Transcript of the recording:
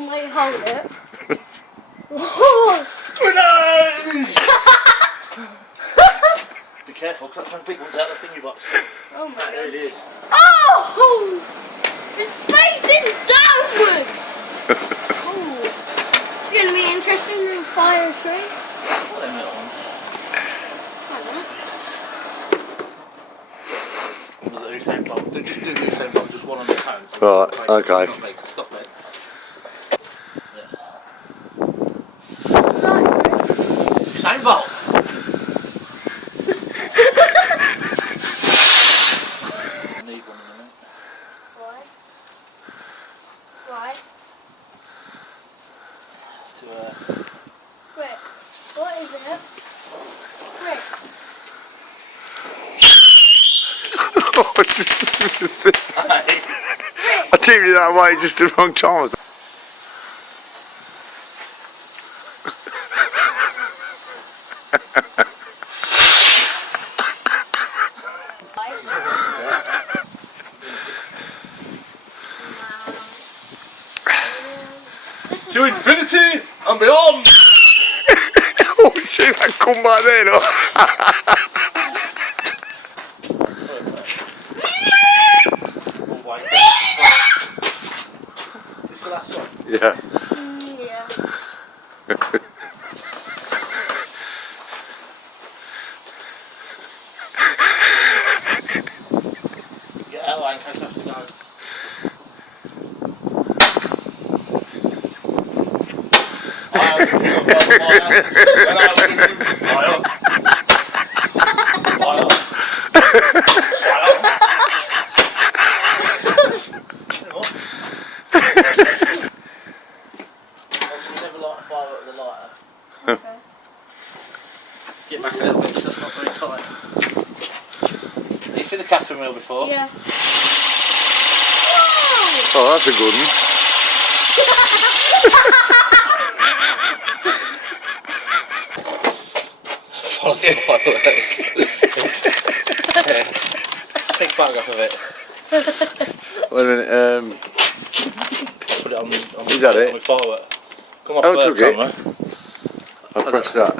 one way to hold it. Oh. Be careful, because that's one big one's out of the thingy box. Oh my god. There it is. Oh! It's facing downwards! Oh. It's going to be interesting to fire tree. What are them little ones? I don't know. The same box. Just do the same box, just one on the toes. Right, okay. Stop it. Same bolt. I need one in a minute. Why? Why? Quick. What is it? Quick. I tuned it that way just the wrong time. To infinity and beyond! Oh shit, that come back there, look. This is the last one? Yeah. Yeah. Get out of the way in case I have to go. Okay. Get back a little bit because that's not very tight. Have you seen the cattle wheel before? Yeah. Oh, that's a good one. Follow the firework. Take a photograph of it. Wait a minute, Put it on is that it? on the firework. Come off Oh, I took it. camera. I'll press that.